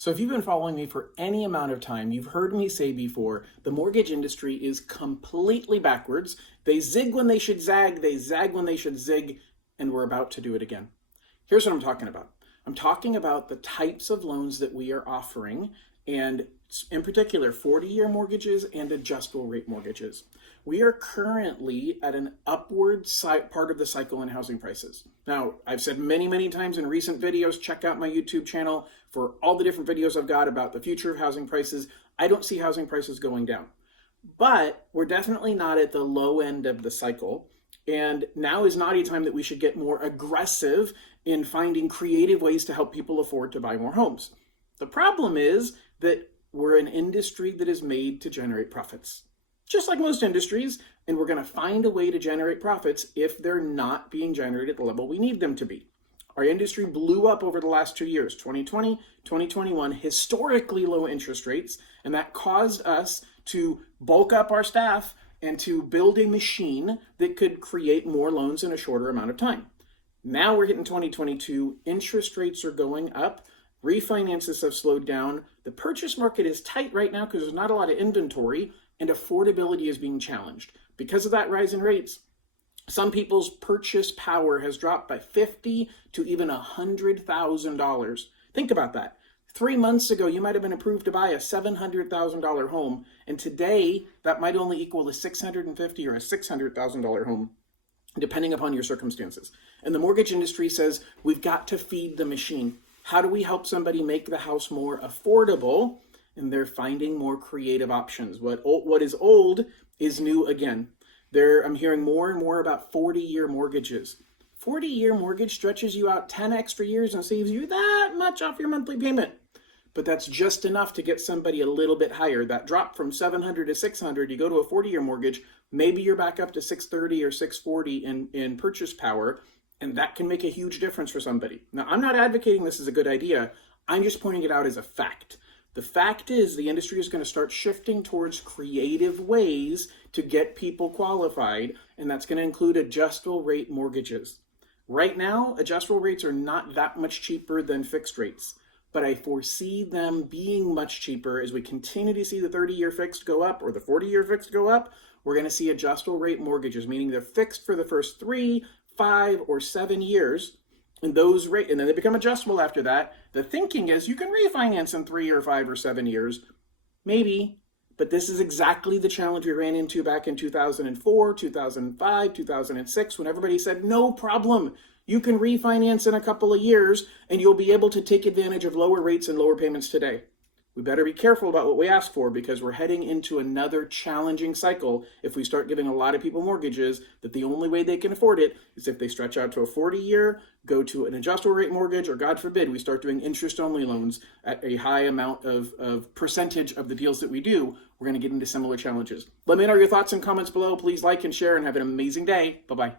So if you've been following me for any amount of time, you've heard me say before, the mortgage industry is completely backwards. They zig when they should zag, they zag when they should zig, and we're about to do it again. Here's what I'm talking about. I'm talking about the types of loans that we are offering, and in particular, 40-year mortgages and adjustable rate mortgages. We are currently at an upward part of the cycle in housing prices. Now, I've said many times in recent videos, check out my YouTube channel for all the different videos I've got about the future of housing prices. I don't see housing prices going down, but we're definitely not at the low end of the cycle. And now is not a time that we should get more aggressive in finding creative ways to help people afford to buy more homes. The problem is that we're an industry that is made to generate profits, just like most industries, and we're going to find a way to generate profits if they're not being generated at the level we need them to be. Our industry blew up over the last 2 years, 2020, 2021, historically low interest rates, and that caused us to bulk up our staff and to build a machine that could create more loans in a shorter amount of time. Now we're hitting 2022, interest rates are going up, refinances have slowed down, the purchase market is tight right now because there's not a lot of inventory, and affordability is being challenged. Because of that rise in rates, some people's purchase power has dropped by $50,000 to even $100,000. Think about that. 3 months ago, you might have been approved to buy a $700,000 home, and today that might only equal a $650,000 or a $600,000 home, depending upon your circumstances. And the mortgage industry says, we've got to feed the machine. How do we help somebody make the house more affordable? And they're finding more creative options. What is old is new again. I'm hearing more and more about 40-year mortgages. 40-year mortgage stretches you out 10 extra years and saves you that much off your monthly payment. But that's just enough to get somebody a little bit higher. That drop from $700 to $600, you go to a 40-year mortgage, maybe you're back up to $630 or $640 in purchase power, and that can make a huge difference for somebody. Now, I'm not advocating this is a good idea. I'm just pointing it out as a fact. The fact is the industry is going to start shifting towards creative ways to get people qualified, and that's going to include adjustable rate mortgages. Right now, adjustable rates are not that much cheaper than fixed rates, but I foresee them being much cheaper as we continue to see the 30-year fixed go up or the 40-year fixed go up. We're going to see adjustable rate mortgages, meaning they're fixed for the first 3, 5, or 7 years. And and then they become adjustable after that. The thinking is you can refinance in 3 or 5 or 7 years, maybe, but this is exactly the challenge we ran into back in 2004, 2005, 2006, when everybody said, no problem, you can refinance in a couple of years and you'll be able to take advantage of lower rates and lower payments today. We better be careful about what we ask for because we're heading into another challenging cycle if we start giving a lot of people mortgages that the only way they can afford it is if they stretch out to a 40-year, go to an adjustable rate mortgage, or God forbid, we start doing interest-only loans at a high amount of percentage of the deals that we do. We're going to get into similar challenges. Let me know your thoughts and comments below. Please like and share and have an amazing day. Bye-bye.